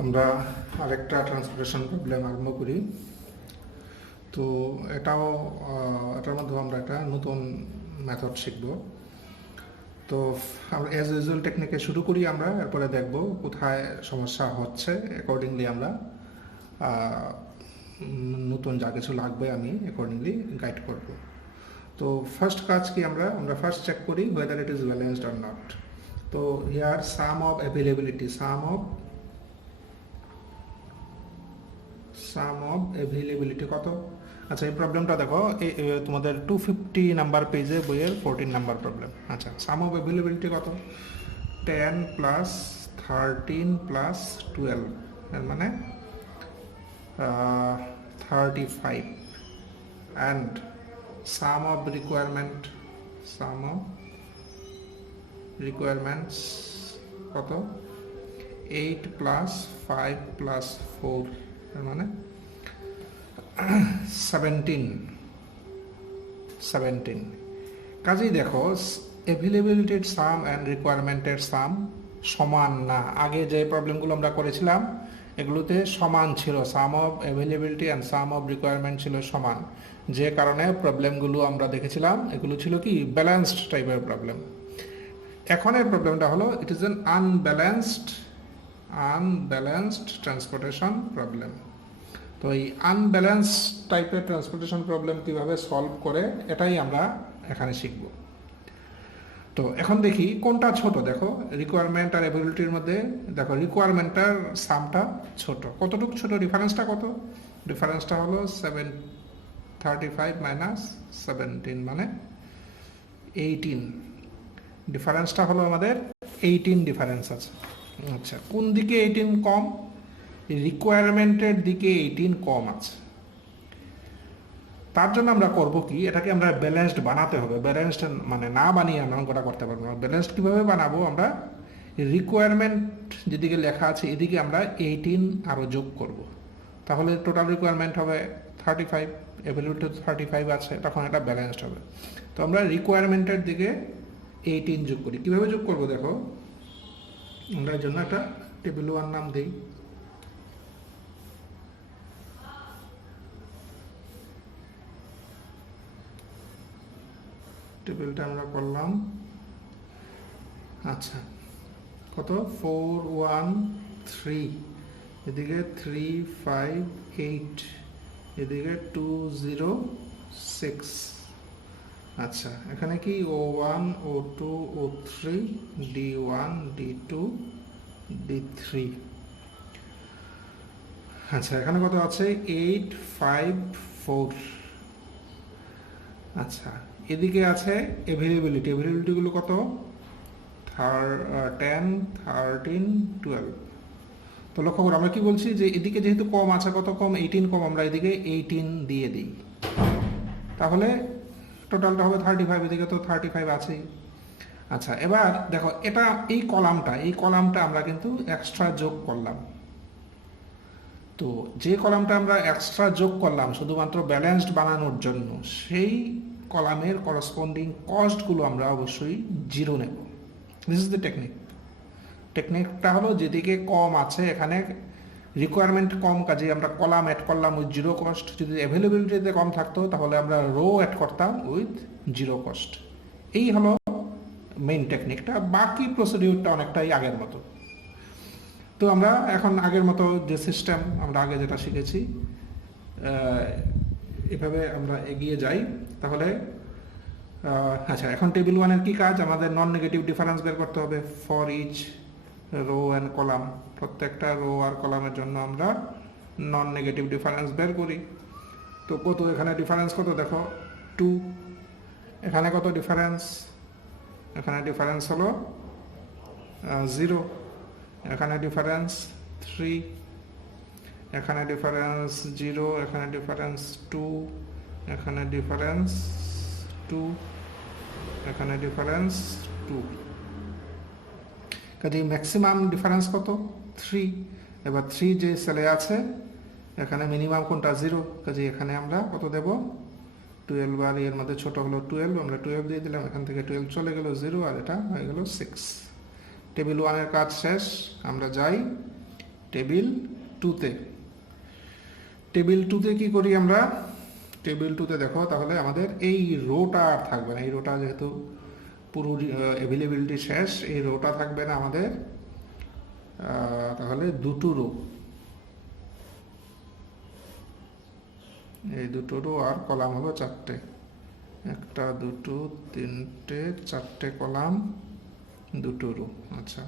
আমরা আরেকটা transportation problem আরম্ভ করি। তো এটার মধ্যেও আমরা একটা নতুন মেথড শিখব। তো আমরা অ্যাজ ইউজুয়াল টেকনিকে শুরু করি আমরা, এরপরে দেখব কোথায় সমস্যা হচ্ছে, অ্যাকর্ডিংলি আমরা নতুন যা কিছু লাগবে আমি অ্যাকর্ডিংলি গাইড করব। তো ফার্স্ট কাজ কি, আমরা ফার্স্ট চেক করি whether it is balanced or not. তো here some of availability, some of availability কত? আচ্ছা, এই প্রবলেমটা দেখো, তোমাদের 250 নাম্বার পেজে বইয়ের 14 নাম্বার প্রবলেম। আচ্ছা, সাম অফ অ্যাভেলেবিলিটি কত? 10 প্লাস 13 প্লাস 12, এর মানে 35। অ্যান্ড সাম অফ রিকোয়ারমেন্টস কত? 8 প্লাস 5 প্লাস 4, এর মানে 17। কাজেই দেখো, অ্যাভেলেবিলিটির সাম অ্যান্ড রিকোয়ারমেন্টের সাম সমান না। আগে যে প্রবলেমগুলো আমরা করেছিলাম এগুলোতে সমান ছিল, some of availability and some of requirement ছিল সমান, যে কারণে প্রবলেমগুলো আমরা দেখেছিলাম এগুলো ছিল কি ব্যালেন্সড টাইপের প্রবলেম। এখনের প্রবলেমটা হলো it is an unbalanced transportation problem. তো এই আনব্যালেন্স টাইপের ট্রান্সপোর্টেশন প্রবলেম কীভাবে সলভ করে এটাই আমরা এখানে শিখব। তো এখন দেখি কোনটা ছোট। দেখো, রিকোয়ারমেন্ট আর অ্যাভেলেবিলিটির মধ্যে দেখো রিকোয়ারমেন্টটার সামটা ছোট। কতটুকু ছোট? ডিফারেন্সটা কত? ডিফারেন্সটা হলো 35 মাইনাস 17 মানে 18। ডিফারেন্সটা হলো আমাদের 18 ডিফারেন্স আছে। আচ্ছা, কোন দিকে 18 কম? রিকোয়ারমেন্টের দিকে 18 কম আছে। তার জন্য আমরা করব কি, এটাকে আমরা ব্যালেন্সড বানাতে হবে। ব্যালেন্সড মানে না বানিয়ে আমরা অঙ্কটা করতে পারবো না। ব্যালেন্সড কীভাবে বানাবো? আমরা রিকোয়ারমেন্ট যেদিকে লেখা আছে এদিকে আমরা 18 আরও যোগ করব। তাহলে টোটাল রিকোয়ারমেন্ট হবে 35, অ্যাভেলেবিলিটি 35 আছে, তখন এটা ব্যালেন্সড হবে। তো আমরা রিকোয়ারমেন্টের দিকে 18 যোগ করি। কীভাবে যোগ করব দেখো, আমরা এর জন্য একটা টেবিল 1 নাম দিই। টেবিলটা আমরা করলাম। আচ্ছা, কত? 4 1 3, এদিকে 3 5 8, এদিকে 2 0 6। আচ্ছা, এখানে কি O1 O2 O3 D1 D2 D3। আচ্ছা, এখানে কত আছে? 8 5 4। আচ্ছা, এদিকে আছে অ্যাভেলেবিলিটিগুলো কত? 10 13 12। তো লক্ষ্য করো, আমরা কি বলছি যে এদিকে যেহেতু কম আছে, কত কম? 18 কম, আমরা এদিকে 18 দিয়ে দিই, তাহলে টোটালটা হবে 35। এদিকে তো 35 আছেই। আচ্ছা, এবার দেখো, এই কলামটা আমরা কিন্তু এক্সট্রা যোগ করলাম। তো যে কলামটা আমরা এক্সট্রা যোগ করলাম শুধুমাত্র ব্যালেন্সড বানানোর জন্য, সেই কলামের করসপন্ডিং কস্টগুলো আমরা অবশ্যই 0 নেব। দিস ইজ দ্য টেকনিকটা হলো, যেদিকে কম আছে এখানে রিকোয়ারমেন্ট কম, কাজে আমরা কলাম অ্যাড করলাম উইথ 0 কস্ট। যদি অ্যাভেলেবিলিটিতে কম থাকতো তাহলে আমরা রো অ্যাড করতাম উইথ 0 কস্ট। এই হলো মেইন টেকনিকটা। বাকি প্রসিডিউরটা অনেকটাই আগের মতো। তো আমরা এখন আগের মতো যে সিস্টেম আমরা আগে যেটা শিখেছি এভাবে আমরা এগিয়ে যাই। তাহলে আচ্ছা, এখন টেবিল 1-এর কী কাজ? আমাদের নন নেগেটিভ ডিফারেন্স বের করতে হবে for each row and column. প্রত্যেকটা রো আর কলামের জন্য আমরা নন নেগেটিভ ডিফারেন্স বের করি। তো কত এখানে ডিফারেন্স কত? দেখো 2। এখানে কত ডিফারেন্স? এখানে ডিফারেন্স হলো 0। এখানে ডিফারেন্স 3, এখানে ডিফারেন্স 0, এখানে ডিফারেন্স 2, এখানে ডিফারেন্স 2, এখানে ডিফারেন্স 2। কাজে ম্যাক্সিমাম ডিফারেন্স কত? 3। এবার 3 যে সেলে আছে এখানে মিনিমাম কোনটা? 0। কাজে এখানে আমরা কত দেব? 12। আর এর মধ্যে ছোট হলো 12, আমরা 12 দিয়ে দিলাম। এখান থেকে 12 চলে গেল 0, আর এটা হয়ে গেল 6। টেবিল 1-এর কাজ শেষ। আমরা যাই টেবিল 2-তে টেবিল 2-তে কি করি আমরা? টেবিল 2-তে দেখো, তাহলে আমাদের এই রোটা আর থাকবে না। এই রোটা যেহেতু পুরো অ্যাভেলেবিলিটি শেষ, এই রোটা থাকবে না আমাদের। তাহলে দুটো রো, এই দুটো রো আর কলাম হলো 4টে, 1 2 3 4টে কলাম, দুটো রো। আচ্ছা,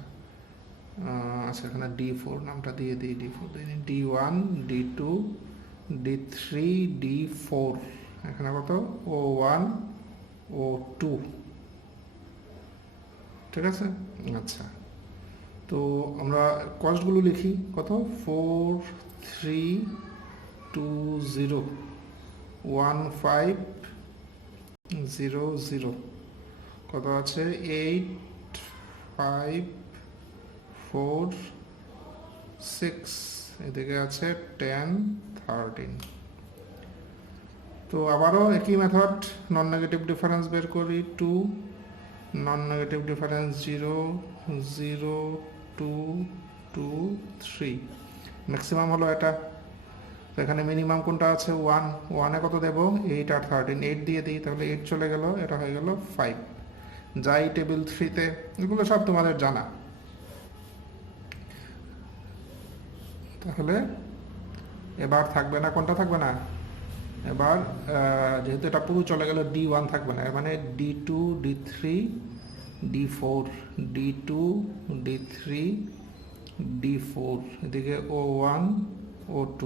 এখানে D4 নামটা দিয়ে দিই, D4 D1 D2 D3 D4, এখানে কত O1 O2, ঠিক আছে। আচ্ছা, তো আমরা কস্টগুলো লিখি। কত? 4 3 2 0 1 5 0 0, কত আছে? 8 5 4 6, এদিকে আছে 10 13। তো আবারও একই মেথড, নন নেগেটিভ ডিফারেন্স বের করি। 2, নন নেগেটিভ ডিফারেন্স 0 0 2 2 3, ম্যাক্সিমাম হলো এটা। তো এখানে মিনিমাম কোনটা আছে? 1, 1-এ কত দেব? 8 আর 13, 8 দিয়ে দিই, তাহলে 8 চলে গেল, এটা হয়ে গেল 5। যাই টেবিল 3-তে, এগুলো সব তোমাদের জানা। তাহলে এবার থাকবে না, কোনটা থাকবে না? এবার যেহেতু এটা পুরো চলে গেল, D1 থাকবে না, মানে D2 D3 D4 D2 D3 D4, এদিকে O1 O2।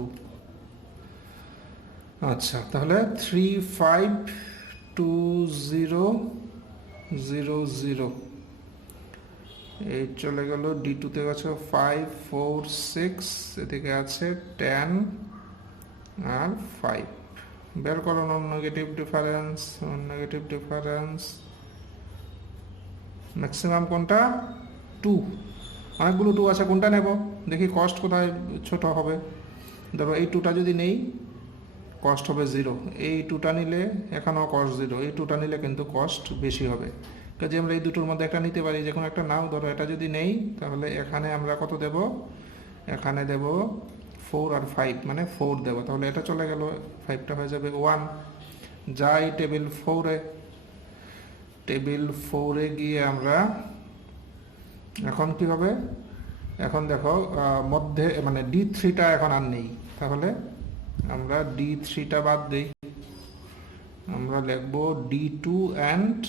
আচ্ছা, তাহলে 3 5 2 0 0 0, এই চলে গেল। D2-তে আছে 5 4 6, এদিকে আছে 10 আর 5। বের করো non negative difference. Non negative difference maximum কোনটা? 2, অনেকগুলো 2 আছে, কোনটা নেব? দেখি কস্ট কোথায় ছোট হবে। ধরো এই 2টা যদি নেই, কস্ট হবে 0। এই 2টা নিলে এখানেও কস্ট 0, এই 2টা নিলে কিন্তু কস্ট বেশি হবে। কাজে আমরা এই দুটোর মধ্যে একটা নিতে পারি, যে কোনো একটা নাও। ধরো এটা যদি নেই, তাহলে এখানে আমরা কত দেব? এখানে দেব 4 আর 5, মানে 4 দেব, তাহলে এটা চলে গেল, 5টা হয়ে যাবে 1। যাই টেবিল 4-এ, টেবিল 4-এ গিয়ে আমরা এখন কি হবে? এখন দেখো মধ্যে মানে D3টা এখন আর নেই, তাহলে আমরা D3টা বাদ দিই। আমরা লিখব D2 and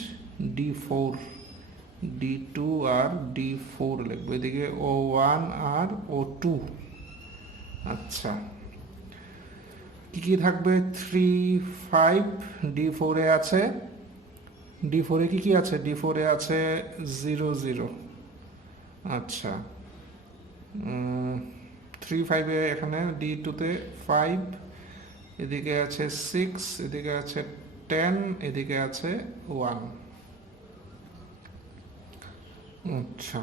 D4, D2 R D4 লিখবো, এদিকে O1 আর O2। আচ্ছা, কি থাকবে? 3 5 D4-এ আছে। D4-এ কি আছে? D4-এ আছে 0 0। আচ্ছা, 3 5-এ এখানে D2-তে 5, এদিকে আছে 6, এদিকে আছে 10, এদিকে আছে 1। আচ্ছা,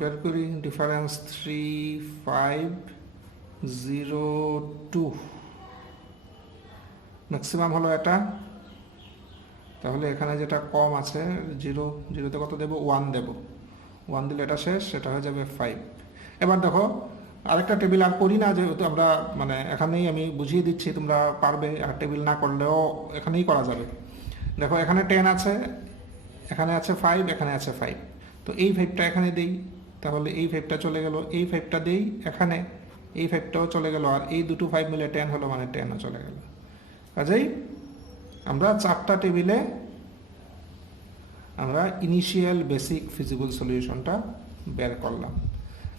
বের করি ডিফারেন্স। 3 5 0 2, ম্যাক্সিমাম হলো এটা। তাহলে এখানে যেটা কম আছে 0, 0-তে কত দেব? 1 দেব, 1 দিলে এটা শেষ, সেটা হয়ে যাবে 5। এবার দেখো আরেকটা টেবিল আর করি না, যেহেতু আমরা মানে এখানেই আমি বুঝিয়ে দিচ্ছি, তোমরা পারবে, আর টেবিল না করলেও এখানেই করা যাবে। দেখো এখানে 10 আছে, এখানে আছে 5, এখানে আছে 5, তো এই 5টা এখানে দেই, তাহলে এই 5টা চলে গেল। এই 5টা দেই এখানে, এই 5টাও চলে গেল, আর এই দুটো 5 মিলে 10 হলো, মানে 10ও চলে গেল। কাজেই আমরা 4টা টেবিলে আমরা ইনিশিয়াল বেসিক ফিজিবল সলিউশনটা বের করলাম।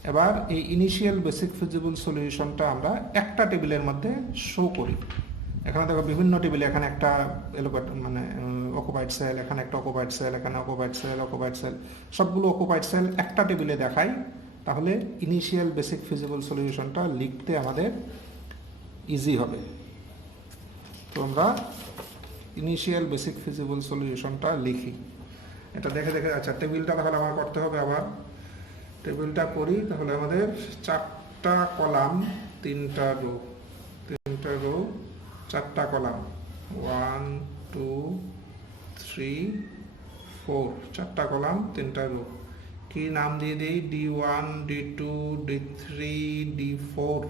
এবার এই ইনিশিয়াল বেসিক ফিজিবল সলিউশনটা আমরা একটা টেবিলের মধ্যে শো করি। এখানে দেখো বিভিন্ন টেবিলে, এখানে একটা মানে অকুপাইড সেল, এখানে একটা অকুপাইড সেল, এখানে অকুপাইড সেল, অকুপাইড সেল, সবগুলো অকুপাইড সেল একটা টেবিলে দেখাই। তাহলে ইনিশিয়াল বেসিক ফিজিবল সলিউশনটা লিখতে আমাদের ইজি হবে। তো আমরা ইনিশিয়াল বেসিক ফিজিবল সলিউশনটা লিখি। এটা দেখে দেখে, আচ্ছা টেবিলটা তাহলে আমার করতে হবে। আবার টেবিলটা করি, তাহলে আমাদের 4টা কলাম 3টা রো, 3টা রো 4টা কলাম, 1 2 3 4, 4টা কলাম 3টা রো। কি কি নাম দিয়ে দিই D1 D2 D3 D4,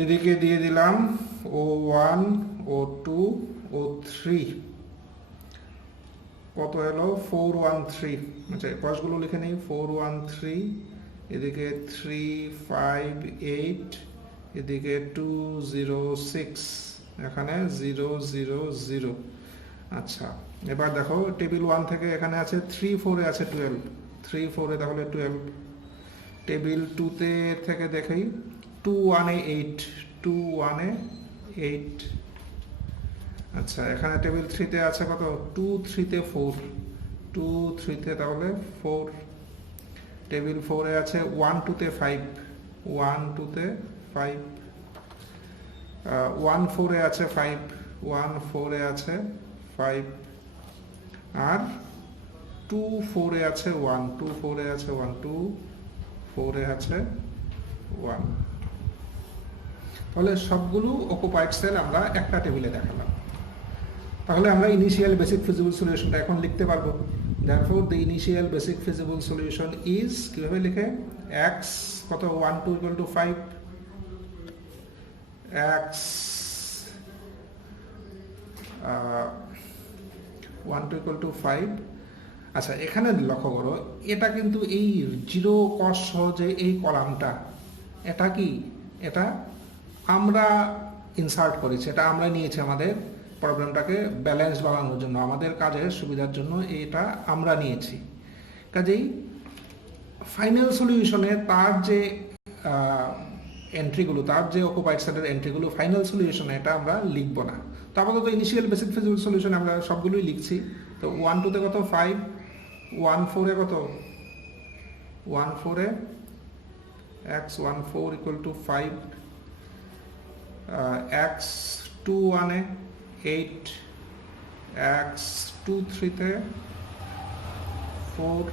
এদিকে দিয়ে দিলাম O1 O2 O3, কত এলো 413। আচ্ছা কসগুলো লিখে নেই 413, এদিকে 358, এদিকে 206, এখানে 000। আচ্ছা এবার দেখো টেবিল 1 থেকে এখানে আছে 3 4 এ আছে 12, 3 4 এ তাহলে 12। টেবিল 2 তে থেকে দেখি 2 1 এ 8, 2 1 এ 8। আচ্ছা এখানে টেবিল 3 তে আছে কত 2 3 তে 4, 2 3 তে তাহলে 4। টেবিল 4 এ আছে 1 2 তে 5, 1 2 তে 5। 1 4 এ আছে 5, 1 4 এ আছে 5। আর 2 4 এ আছে 1, 2 4 এ আছে 1, 2 4 এ আছে 1। তাহলে সবগুলো অকুপাইড সেল আমরা একটা টেবিলে দেখালাম। তাহলে আমরা ইনিশিয়াল বেসিক ফিজিবল সলিউশনটা এখন লিখতে পারবো। therefore the initial basic feasible solution is কিভাবে লিখে x কত 1 2 equal to 5, x 1 2 equal to 5। আচ্ছা এখানে লক্ষ্য করো এটা কিন্তু এই জিরো কস সহ যে এই কলামটা, এটা কি এটা আমরা ইনসার্ট করেছি, এটা আমরা নিয়েছি আমাদের প্রবলেমটাকে ব্যালেন্স বানানোর জন্য, আমাদের কাজের সুবিধার জন্য এটা আমরা নিয়েছি। কাজেই ফাইনাল সলিউশনে তার যে এন্ট্রিগুলো, তার যে অকুপাইড সেলের এন্ট্রিগুলো ফাইনাল সলিউশনে এটা আমরা লিখব না। তো আপাতত ইনিশিয়াল বেসিক ফিজিবল সলিউশন আমরা সবগুলোই লিখছি। তো 1 2 তে কত 5, 1 4 এ কত 1 4 এ x 1 4 equal to 5, x 2 1 A 8, x 2 3 তে 4,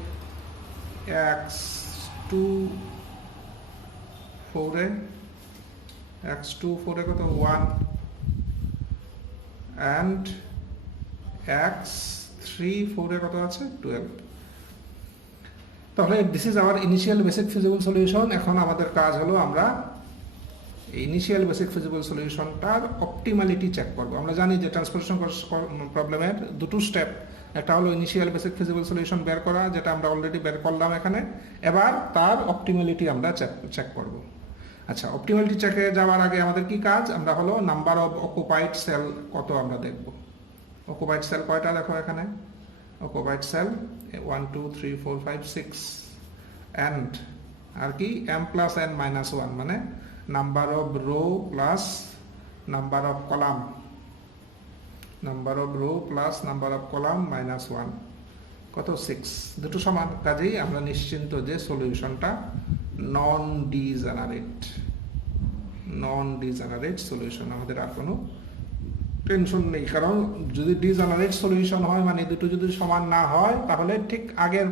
x 2 4 এ x 2 4 এ কত 1, and x 3 4 এ কত আছে 12। তাহলে this is our initial basic feasible solution. এখন আমাদের কাজ হলো আমরা ইনিশিয়াল বেসিক ফিজিবল সলিউশনটার অপটিমালিটি চেক করব। আমরা জানি যে ট্রান্সপোর্টেশন প্রবলেমের দুটো স্টেপ, একটা হলো ইনিশিয়াল বেসিক ফিজিবল সলিউশন বের করা, যেটা আমরা অলরেডি বের করলাম এখানে। এবার তার অপটিমালিটি আমরা চেক করব। আচ্ছা অপটিমালিটি চেকে যাওয়ার আগে আমাদের কি কাজ, আমরা হলো নাম্বার অফ অকুপাইড সেল কত আমরা দেখব। অকুপাইড সেল কয়টা দেখো এখানে, অকুপাইড সেল 1 2 3 4 5 6, এন্ড আর কি m প্লাস n মাইনাস 1, মানে number of rho plus number of column, number of rho plus number of column minus 1 কত 6, দুটো সমান। কাজেই আমরা নিশ্চিন্ত যে সলিউশনটা নন ডিজেনারেট সলিউশন, আমাদের আর কোনো টেনশন নেই। কারণ যদি ডিজেনারেট সলিউশন হয় মানে দুটো যদি সমান না হয়, তাহলে ঠিক আগের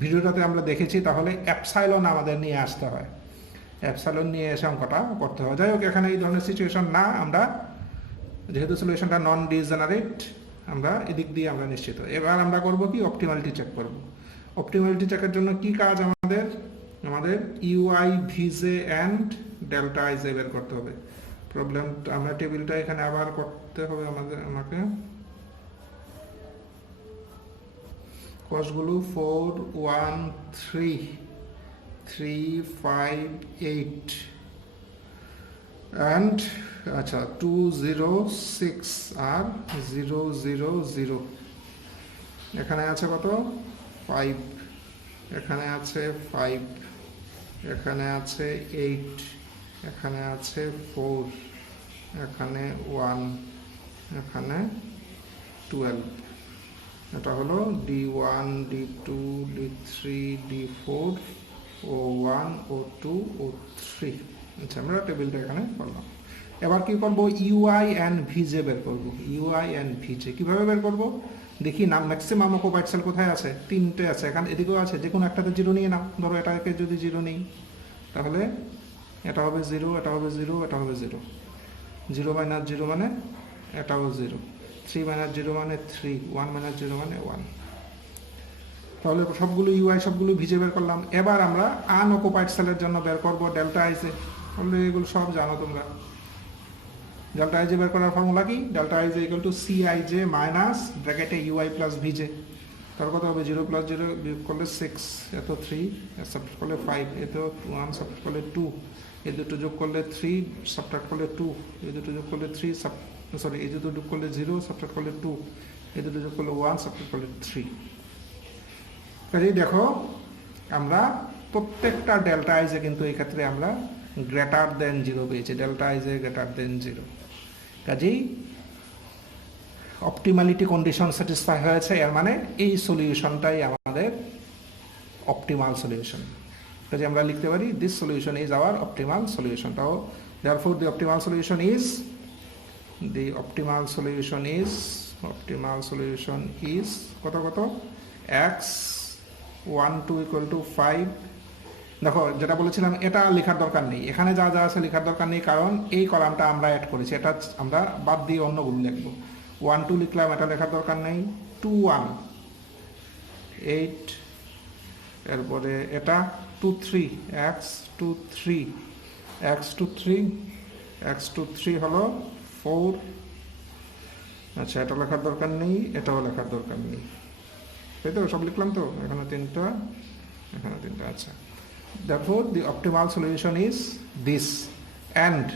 ভিডিওটাতে আমরা দেখেছি, তাহলে অ্যাপসাইলন আমাদের নিয়ে আসতে হয়, অ্যাপসাইলন নিয়ে এসে অঙ্কটা করতে হবে। যাই হোক এখানে এই ধরনের সিচুয়েশন না, আমরা যেহেতু সলিউশনটা নন ডিজেনারেট আমরা এদিক দিয়ে আমরা নিশ্চিত। এবার আমরা করব কি অপটিমালিটি চেক করব। অপটিমালিটি চেকের জন্য কি কাজ আমাদের, আমাদের ইউআই ভিজে অ্যান্ড ডেল্টা আইজে বের করতে হবে। প্রবলেম আমরা টেবিলটা এখানে আবার করতে হবে আমাকে কসগুলো 4 1 3 3 5 8 and আচ্ছা 2 0 6 আর 0 0 0। এখানে আছে কত 5, এখানে আছে 5, এখানে আছে 8, এখানে আছে 4, এখানে 1, এখানে 12। এটা হলো D1 D2 D3 D4 O1 O2 O3। আচ্ছা আমরা টেবিলটা এখানে করলাম। এবার কি করব, ইউআই এন্ড ভিজে বের করব। ইউআই এন্ড ভিজে কিভাবে বের করব দেখি। না ম্যাক্সিমাম অকুপাইড সেল কোথায় আছে, তিনটে আছে, এখানে এদিকেও আছে, যে কোনো একটাতে জিরো নিয়ে নাও। ধরো এটাকে যদি জিরো নেই তাহলে এটা হবে 0, এটা হবে 0, এটা হবে 0। 0 মাইনাস 0 মানে এটাও 0, 3 মাইনাস 0 মানে 3, 1 মাইনাস 0 মানে 1। তাহলে সবগুলো ইউআই সবগুলো ভিজে বের করলাম। এবার আমরা আনঅকুপাইড সেলের জন্য বের করব ডেল্টা আইজে। তাহলে এগুলো সব জানো তোমরা। ডেল্টা আইজে বের করার ফর্মুলা কি? Delta IJ equal to C IJ minus ব্র্যাকেটে ইউআই প্লাস ভিজে। তার কত হবে? 0 প্লাস 0 বিয়োগ করলে 6, এত 3, সাবট্রাক্ট করলে 5, এত 1 সাবট্রাক্ট করলে 2, এই দুটো যোগ করলে 3, সাবট্রাক্ট করলে 2, এই দুটো যোগ করলে 3, সরি এই দুটো যোগ করলে 0, সাবট্রাক্ট করলে 2, এই দুটো যোগ করলে 1, সাবট্রাক্ট করলে 3। কাজেই দেখো আমরা প্রত্যেকটা ডেল্টা আইজে কিন্তু এই ক্ষেত্রে আমরা গ্রেটার দেন 0 পেয়েছি। Delta IJ greater than 0। কাজেই অপটিমালিটি কন্ডিশন স্যাটিসফাই হয়েছে, এর মানে এই সলিউশনটাই আমাদের অপটিমাল সলিউশন। কাজে আমরা লিখতে পারি this solution is our optimal solution. তাও therefore the optimal solution is কত কত x 1 2 equal to 5। দেখো যেটা বলেছিলাম এটা লেখার দরকার নেই, এখানে যা যা আছে লেখার দরকার নেই, কারণ এই কলামটা আমরা অ্যাড করেছি, এটা আমরা বাদ দিয়ে অন্যগুলো লিখবো। 1 2 লিখলাম, এটা লেখার দরকার নেই। 2 1 8, এরপরে এটা 2 3 x 2 3 হলো 4। আচ্ছা এটা লেখার দরকার নেই, এটাও লেখার দরকার নেই, তাই তো? সব লিখলাম তো, এখানে 3টা, এখানে 3টা। আচ্ছা, therefore the optimal solution is this, and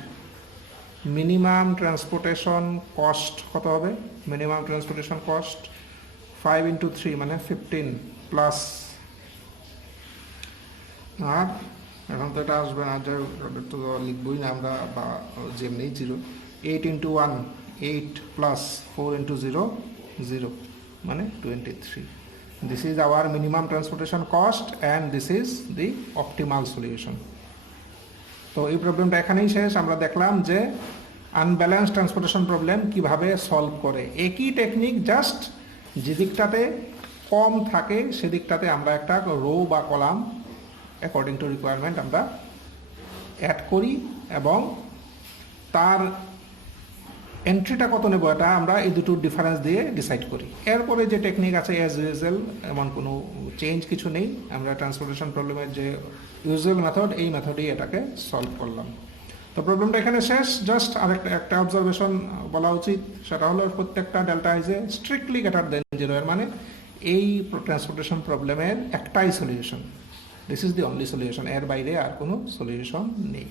minimum transportation cost কত হবে? minimum transportation cost 5 into 3 মানে 15 প্লাস, আর এখন তো এটা আসবে না, তো লিখবই না আমরা, বা যেমনি 0। 8 into 1 8 প্লাস 4 into 0 0 মানে 23। This is our minimum transportation cost and this is the optimal solution. তো এই প্রবলেমটা এখানেই শেষ। আমরা দেখলাম যে আনব্যালেন্সড ট্রান্সপোর্টেশন প্রবলেম কিভাবে সলভ করে। একই টেকনিক, জাস্ট যে দিকটাতে কম থাকে সেদিকটাতে আমরা একটা রো বা কলাম অ্যাকর্ডিং টু রিকোয়ারমেন্ট আমরা অ্যাড করি এবং তার এন্ট্রিটা কত নেব এটা আমরা এই দুটো ডিফারেন্স দিয়ে ডিসাইড করি। এরপরে যে টেকনিক আছে অ্যাজ ইউজুয়াল, এমন কোনো চেঞ্জ কিছু নেই। আমরা ট্রান্সপোর্টেশন প্রবলেমের যে ইউজুয়াল মেথড, এই মেথডেই এটাকে সলভ করলাম। তো প্রবলেমটা এখানে শেষ। জাস্ট একটা অবজারভেশন বলা উচিত, সেটা হলো প্রত্যেকটা ডেল্টা আইজে স্ট্রিক্টলি গ্রেটার দেন 0, এর মানে এই ট্রান্সপোর্টেশন প্রবলেমের একটাই solution. This is the only solution, এর বাইরে আর কোনো সলিউশন নেই।